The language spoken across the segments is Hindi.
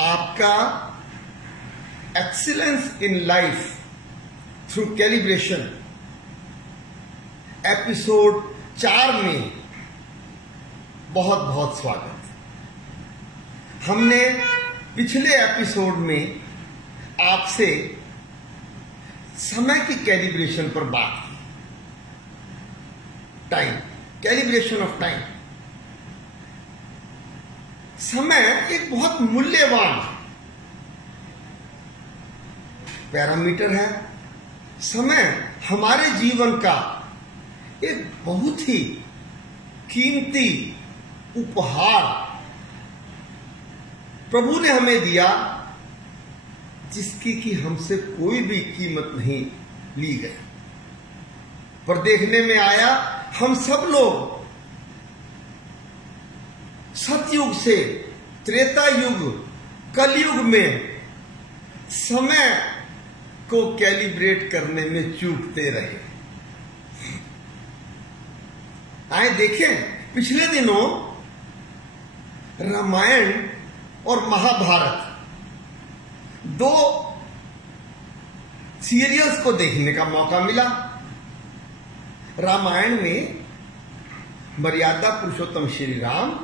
आपका excellence in life through calibration episode 4 में बहुत बहुत स्वागत। हमने पिछले एपिसोड में आपसे समय की कैलिब्रेशन पर बात की। Time, calibration of time. समय एक बहुत मूल्यवान पैरामीटर है। समय हमारे जीवन का एक बहुत ही कीमती उपहार प्रभु ने हमें दिया, जिसकी कि हमसे कोई भी कीमत नहीं ली गई। पर देखने में आया हम सब लोग सतयुग से त्रेता युग कलयुग में समय को कैलिब्रेट करने में चूकते रहे। आए देखें, पिछले दिनों रामायण और महाभारत दो सीरियल्स को देखने का मौका मिला। रामायण में मर्यादा पुरुषोत्तम श्री राम,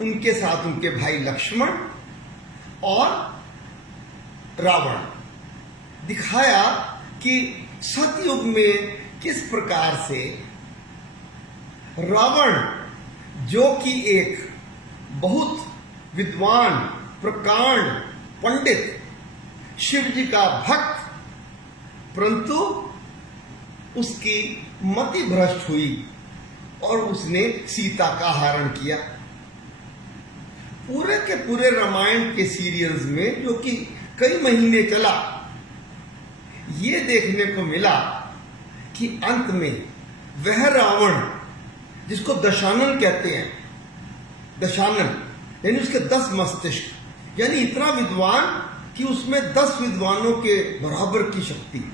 उनके साथ उनके भाई लक्ष्मण और रावण दिखाया कि सतयुग में किस प्रकार से रावण, जो कि एक बहुत विद्वान प्रकांड पंडित, शिव जी का भक्त, परंतु उसकी मति भ्रष्ट हुई और उसने सीता का हरण किया। पूरे के पूरे रामायण के सीरियल्स में, जो कि कई महीने चला, ये देखने को मिला कि अंत में वह रावण, जिसको दशानन कहते हैं, दशानन यानी उसके 10 मस्तिष्क, यानी इतना विद्वान कि उसमें 10 विद्वानों के बराबर की शक्ति,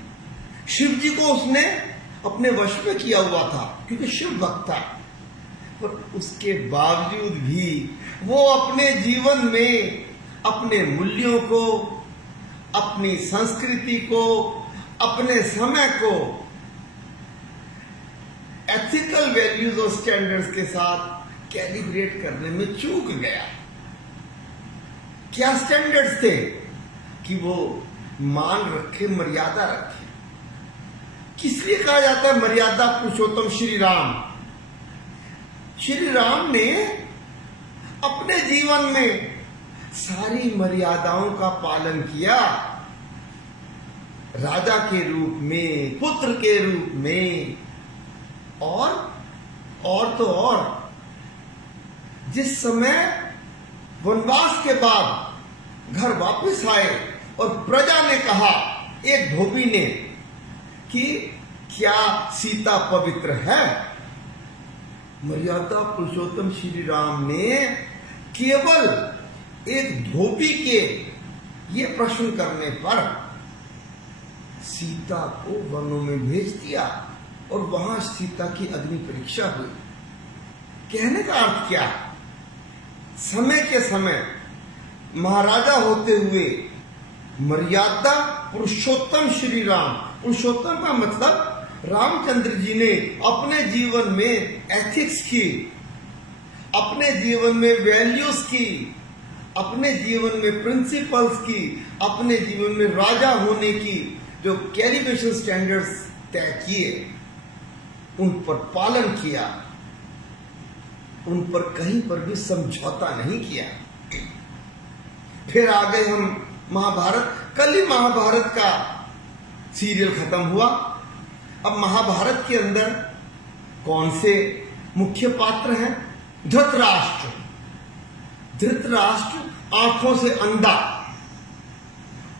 शिव जी को उसने अपने वश में किया हुआ था क्योंकि शिव भक्त था। पर उसके बावजूद भी वो अपने जीवन में अपने मूल्यों को, अपनी संस्कृति को, अपने समय को एथिकल वैल्यूज और स्टैंडर्ड्स के साथ कैलिब्रेट करने में चूक गया। क्या स्टैंडर्ड्स थे? कि वो मान रखे, मर्यादा रखे। किस लिए कहा जाता है मर्यादा पुरुषोत्तम श्री राम? श्री राम ने अपने जीवन में सारी मर्यादाओं का पालन किया। राजा के रूप में, पुत्र के रूप में, और तो और जिस समय वनवास के बाद घर वापस आए और प्रजा ने कहा, एक धोबी ने, कि क्या सीता पवित्र है? मर्यादा पुरुषोत्तम श्री राम ने केवल एक धोबी के ये प्रश्न करने पर सीता को वनों में भेज दिया और वहां सीता की अग्नि परीक्षा हुई। कहने का अर्थ क्या? समय के समय महाराजा होते हुए मर्यादा पुरुषोत्तम श्री राम, पुरुषोत्तम का मतलब रामचंद्र जी ने अपने जीवन में एथिक्स की, अपने जीवन में वैल्यूज की, अपने जीवन में प्रिंसिपल्स की, अपने जीवन में राजा होने की जो कैलिब्रेशन स्टैंडर्ड्स तय किए, उन पर पालन किया, उन पर कहीं पर भी समझौता नहीं किया। फिर आ गए हम महाभारत। कल ही महाभारत का सीरियल खत्म हुआ। अब महाभारत के अंदर कौन से मुख्य पात्र हैं? धृतराष्ट्र। धृतराष्ट्र आंखों से अंधा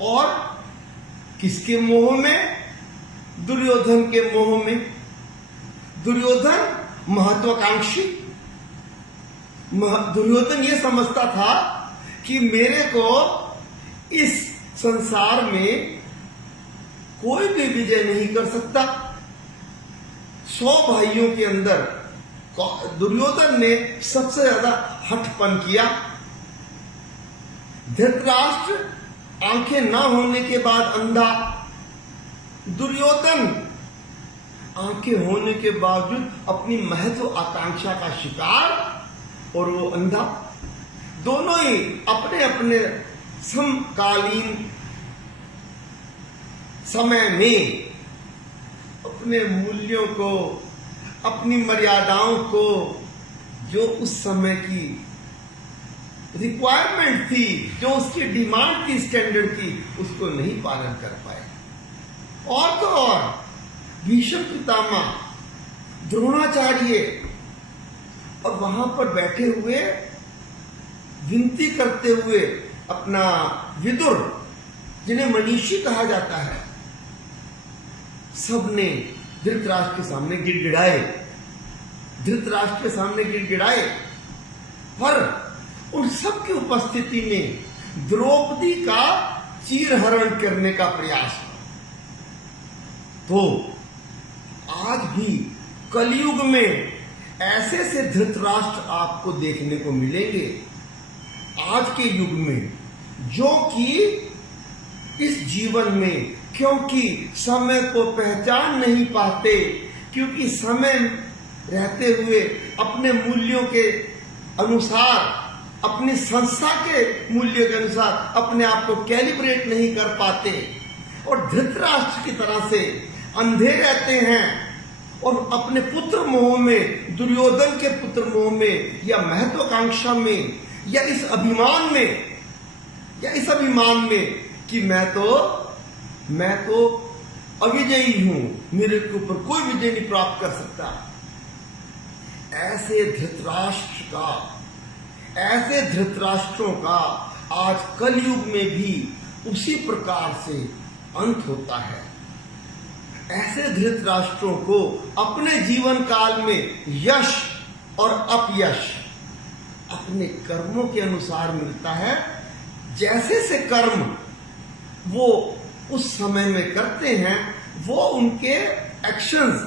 और किसके मोह में? दुर्योधन के मोह में। दुर्योधन महत्वाकांक्षी। दुर्योधन ये समझता था कि मेरे को इस संसार में कोई भी विजय नहीं कर सकता। 100 भाइयों के अंदर दुर्योधन ने सबसे ज्यादा हठपन किया। धृतराष्ट्र आंखें ना होने के बाद अंधा, दुर्योधन आंखें होने के बावजूद अपनी महत्व आकांक्षा का शिकार और वो अंधा। दोनों ही अपने अपने समकालीन समय में अपने मूल्यों को, अपनी मर्यादाओं को, जो उस समय की रिक्वायरमेंट थी, जो उसकी डिमांड थी, स्टैंडर्ड की, उसको नहीं पालन कर पाए। और तो और भीष्म पितामह, द्रोणाचार्य और वहां पर बैठे हुए विनती करते हुए अपना विदुर, जिन्हें मनीषी कहा जाता है, सबने धृतराष्ट्र के सामने गिड़गिड़ाए, धृतराष्ट्र के सामने गिड़गिड़ाए। पर उन सब की उपस्थिति में द्रौपदी का चीरहरण करने का प्रयास। तो आज भी कलयुग में ऐसे ऐसे धृतराष्ट्र आपको देखने को मिलेंगे आज के युग में, जो कि इस जीवन में, क्योंकि समय को पहचान नहीं पाते, क्योंकि समय रहते हुए अपने मूल्यों के अनुसार, अपनी संस्था के मूल्यों के अनुसार अपने आप को कैलिब्रेट नहीं कर पाते और धृतराष्ट्र की तरह से अंधे रहते हैं और अपने पुत्र मोह में, दुर्योधन के पुत्र मोह में, या महत्वाकांक्षा में, या इस अभिमान में कि मैं तो अविजयी हूं, मेरे के ऊपर कोई विजय नहीं प्राप्त कर सकता। ऐसे धृतराष्ट्रों का आज कलयुग में भी उसी प्रकार से अंत होता है। ऐसे धृतराष्ट्रों को अपने जीवन काल में यश और अपयश अपने कर्मों के अनुसार मिलता है। जैसे से कर्म वो उस समय में करते हैं, वो उनके एक्शंस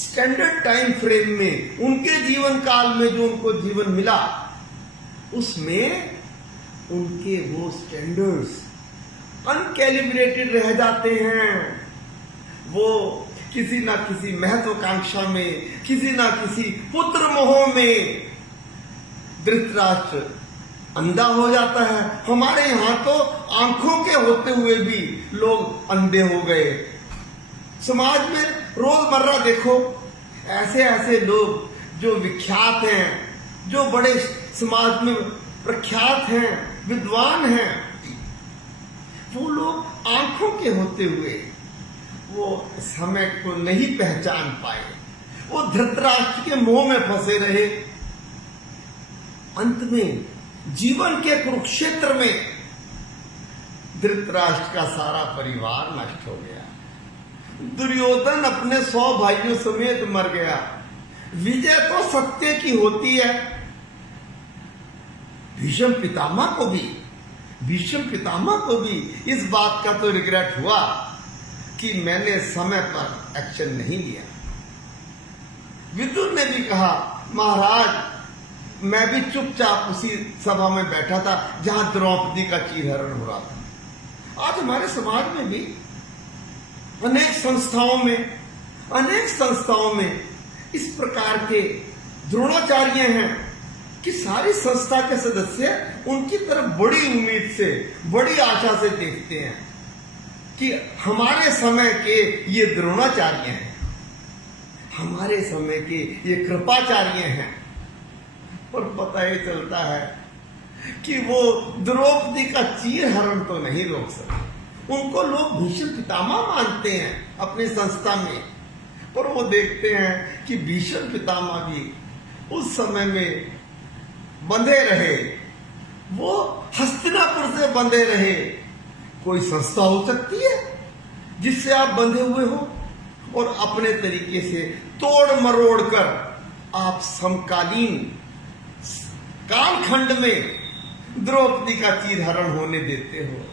स्टैंडर्ड टाइम फ्रेम में, उनके जीवन काल में जो उनको जीवन मिला, उसमें उनके वो स्टैंडर्ड्स अनकैलिब्रेटेड रह जाते हैं। वो किसी ना किसी महत्वाकांक्षा में, किसी ना किसी पुत्र मोह में धृतराष्ट्र अंधा हो जाता है। हमारे यहां तो आंखों के होते हुए भी लोग अंधे हो गए। समाज में रोजमर्रा देखो, ऐसे ऐसे लोग जो विख्यात हैं, जो बड़े समाज में प्रख्यात हैं, विद्वान हैं, वो लोग आंखों के होते हुए वो समय को नहीं पहचान पाए, वो धृतराष्ट्र के मोह में फंसे रहे। अंत में जीवन के कुरुक्षेत्र में धृतराष्ट्र का सारा परिवार नष्ट हो गया। दुर्योधन अपने 100 भाइयों समेत मर गया। विजय तो सत्य की होती है। भीष्म पितामह को भी इस बात का तो रिग्रेट हुआ कि मैंने समय पर एक्शन नहीं लिया। विदुर ने भी कहा, महाराज मैं भी चुपचाप उसी सभा में बैठा था जहां द्रौपदी का चीरहरण हो रहा था। आज हमारे समाज में भी अनेक संस्थाओं में इस प्रकार के द्रोणाचार्य हैं कि सारी संस्था के सदस्य उनकी तरफ बड़ी उम्मीद से, बड़ी आशा से देखते हैं कि हमारे समय के ये द्रोणाचार्य हैं, हमारे समय के ये कृपाचार्य हैं। और पता ही चलता है कि वो द्रौपदी का चीरहरण तो नहीं रोक सके। उनको लोग भीष्म पितामह मानते हैं अपनी संस्था में, पर वो देखते हैं कि भीष्म पितामह भी उस समय में बंधे रहे, वो हस्तिनापुर से बंधे रहे। कोई संस्था हो सकती है जिससे आप बंधे हुए हो और अपने तरीके से तोड़ मरोड़ कर आप समकालीन कालखंड में द्रौपदी का चीरहरण होने देते हो।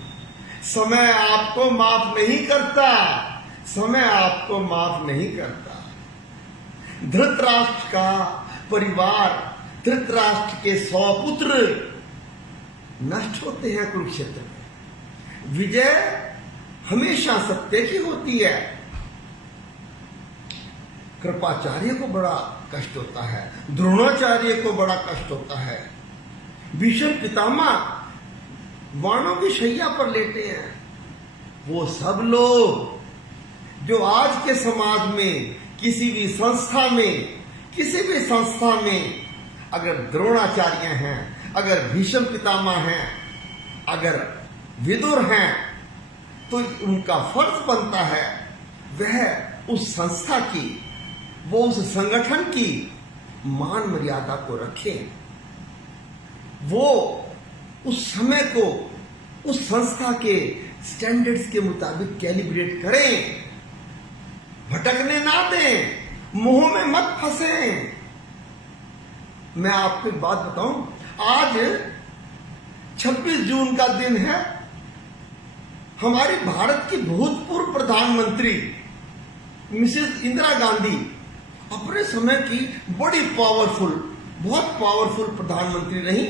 समय आपको माफ नहीं करता, समय आपको माफ नहीं करता। धृतराष्ट्र का परिवार, धृतराष्ट्र के 100 पुत्र नष्ट होते हैं कुरुक्षेत्र में। विजय हमेशा सत्य की होती है। कृपाचार्य को बड़ा कष्ट होता है, द्रोणाचार्य को बड़ा कष्ट होता है, भीष्म पितामह बाणों की शैया पर लेटे हैं। वो सब लोग जो आज के समाज में किसी भी संस्था में अगर द्रोणाचार्य हैं, अगर भीष्म पितामह हैं, अगर विदुर हैं, तो उनका फर्ज बनता है वह उस संस्था की, वो उस संगठन की मान मर्यादा को रखें, वो उस समय को उस संस्था के स्टैंडर्ड्स के मुताबिक कैलिब्रेट करें, भटकने ना दें, मोह में मत फंसें। मैं आपको एक बात बताऊं, आज 26 जून का दिन है। हमारी भारत की भूतपूर्व प्रधानमंत्री मिसेस इंदिरा गांधी अपने समय की बड़ी बहुत पावरफुल प्रधानमंत्री रही,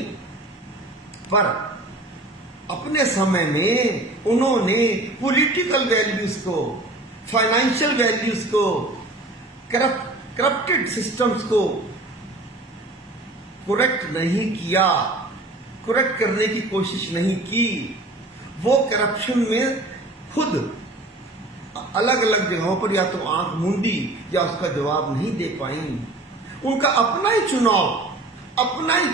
पर अपने समय में उन्होंने पॉलिटिकल वैल्यूज को, फाइनेंशियल वैल्यूज को, करप्टेड सिस्टम्स को करेक्ट नहीं किया, करेक्ट करने की कोशिश नहीं की। वो करप्शन में खुद अलग अलग जगहों पर या तो आंख मूंदी या उसका जवाब नहीं दे पाई। उनका अपना ही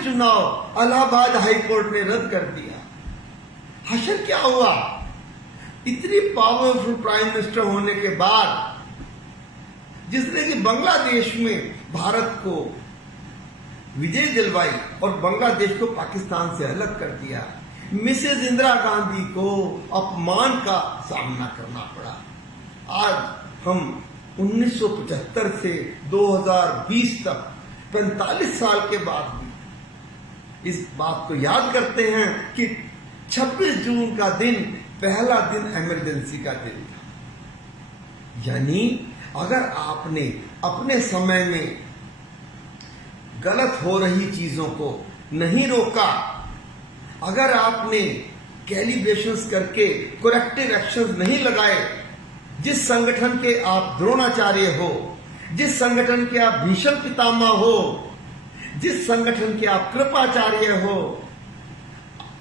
चुनाव इलाहाबाद हाई कोर्ट ने रद्द कर दिया। हशर क्या हुआ? इतनी पावरफुल प्राइम मिनिस्टर होने के बाद, जिसने कि बांग्लादेश में भारत को विजय दिलवाई और बांग्लादेश को पाकिस्तान से अलग कर दिया, मिसेस इंदिरा गांधी को अपमान का सामना करना पड़ा। आज हम 1975 से 2020 तक 45 साल के बाद भी इस बात को याद करते हैं कि 26 जून का दिन पहला दिन इमरजेंसी का दिन था। यानी अगर आपने अपने समय में गलत हो रही चीजों को नहीं रोका, अगर आपने कैलिब्रेशंस करके करेक्टिव एक्शंस नहीं लगाए, जिस संगठन के आप द्रोणाचार्य हो, जिस संगठन के आप भीष्म पितामह हो, जिस संगठन के आप कृपाचार्य हो,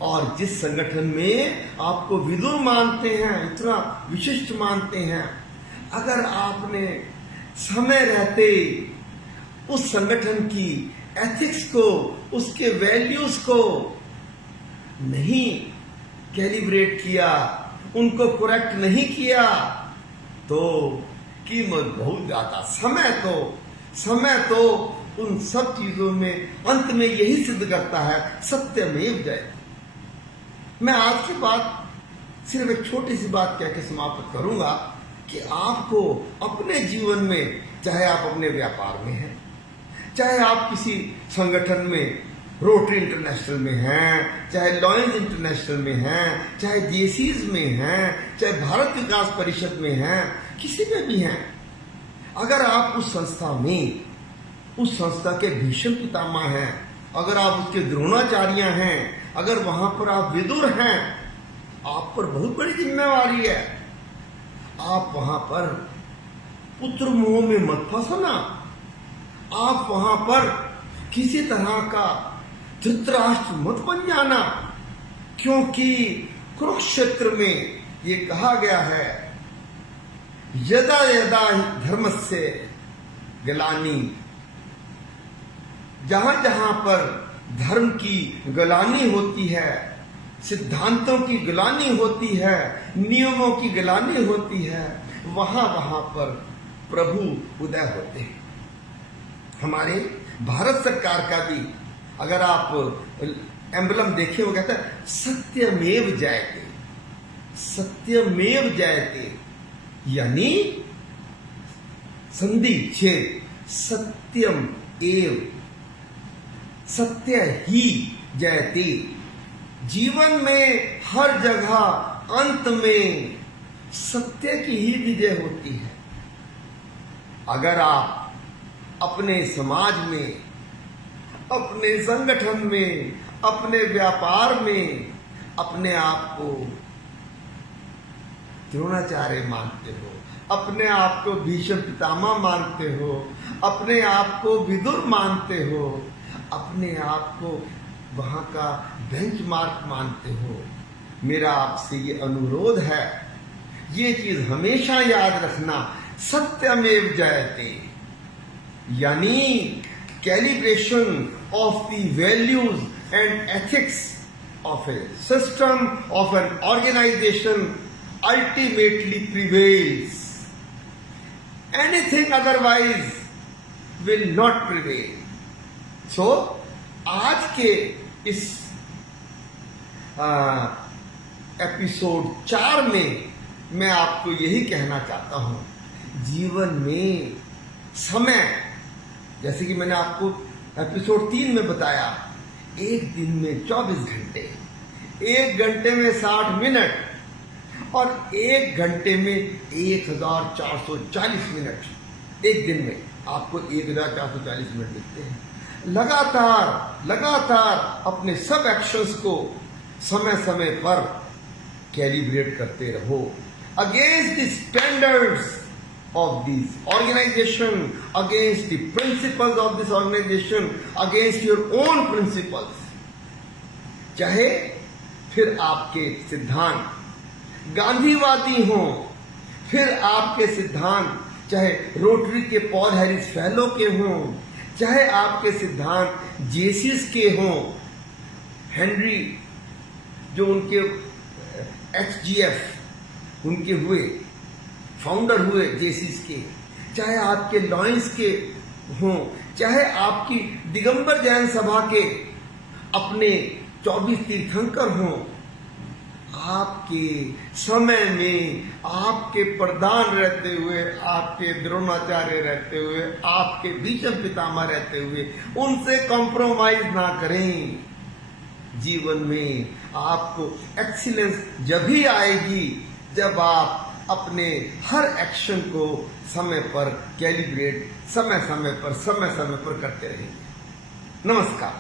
और जिस संगठन में आपको विदुर मानते हैं, इतना विशिष्ट मानते हैं, अगर आपने समय रहते उस संगठन की एथिक्स को, उसके वैल्यूज को नहीं कैलिब्रेट किया, उनको करेक्ट नहीं किया, तो कीमत बहुत ज्यादा। समय तो उन सब चीजों में अंत में यही सिद्ध करता है, सत्यमेव जयते। मैं आज की बात सिर्फ एक छोटी सी बात कहकर समाप्त करूंगा कि आपको अपने जीवन में, चाहे आप अपने व्यापार में हैं, चाहे आप किसी संगठन में, रोटरी इंटरनेशनल में हैं, चाहे लॉयंस इंटरनेशनल में हैं, चाहे जेसीज में हैं, चाहे भारत विकास परिषद में हैं, किसी में भी हैं, अगर आप उस संस्था के भीष्म पितामह हैं, अगर आप उसके द्रोणाचार्य हैं, अगर वहां पर आप विदुर हैं, आप पर बहुत बड़ी जिम्मेवारी है। आप वहां पर पुत्र मोह में मत फंसना, आप वहां पर किसी तरह का धृतराष्ट्र मत बन जाना, क्योंकि कुरुक्षेत्र में ये कहा गया है, यदा यदा धर्मस्य ग्लानि, जहां जहां पर धर्म की ग्लानि होती है, सिद्धांतों की ग्लानि होती है, नियमों की ग्लानि होती है, वहां वहां पर प्रभु उदय होते हैं। हमारे भारत सरकार का भी अगर आप एम्बलम देखें, वो कहता है सत्यमेव जयते, सत्यमेव जयते, यानी संधि छेद, सत्यम एव, सत्य ही जयते। जीवन में हर जगह अंत में सत्य की ही विजय होती है। अगर आप अपने समाज में, अपने संगठन में, अपने व्यापार में अपने आप को द्रोणाचार्य मानते हो, अपने आप को भीष्म पितामह मानते हो, अपने आप को विदुर मानते हो, अपने आप को वहां का बेंचमार्क मानते हो, मेरा आपसे ये अनुरोध है, ये चीज हमेशा याद रखना, सत्यमेव जयते, यानी calibration of the values and ethics of a system, of an organization ultimately prevails. Anything otherwise will not prevail. So, आज के इस एपिसोड 4 में मैं आपको यही कहना चाहता हूं, जीवन में समय, जैसे कि मैंने आपको एपिसोड 3 में बताया, एक दिन में 24 घंटे, एक घंटे में 60 मिनट और एक घंटे में 1440 मिनट, एक दिन में आपको 1440 मिनट मिलते हैं। लगातार अपने सब एक्शंस को समय समय पर कैलिब्रेट करते रहो against the standards of this organization, against the principles of this organization, against your own principles. चाहे फिर आपके सिद्धांत गांधीवादी हों, फिर आपके सिद्धांत चाहे रोटरी के पॉल हैरिस फेलो के हों, चाहे आपके सिद्धांत जेसिस के हों, हेनरी जो उनके HGF उनके हुए फाउंडर हुए जेसिस के, चाहे आपके लॉयंस के हों, चाहे आपकी दिगंबर जैन सभा के अपने 24 तीर्थंकर हों, आपके समय में आपके प्रधान रहते हुए, आपके द्रोणाचार्य रहते हुए, आपके भीष्म पितामह रहते हुए उनसे कॉम्प्रोमाइज ना करें। जीवन में आपको एक्सीलेंस जब भी आएगी जब आप अपने हर एक्शन को समय पर कैलिब्रेट, समय समय पर करते रहेंगे। नमस्कार।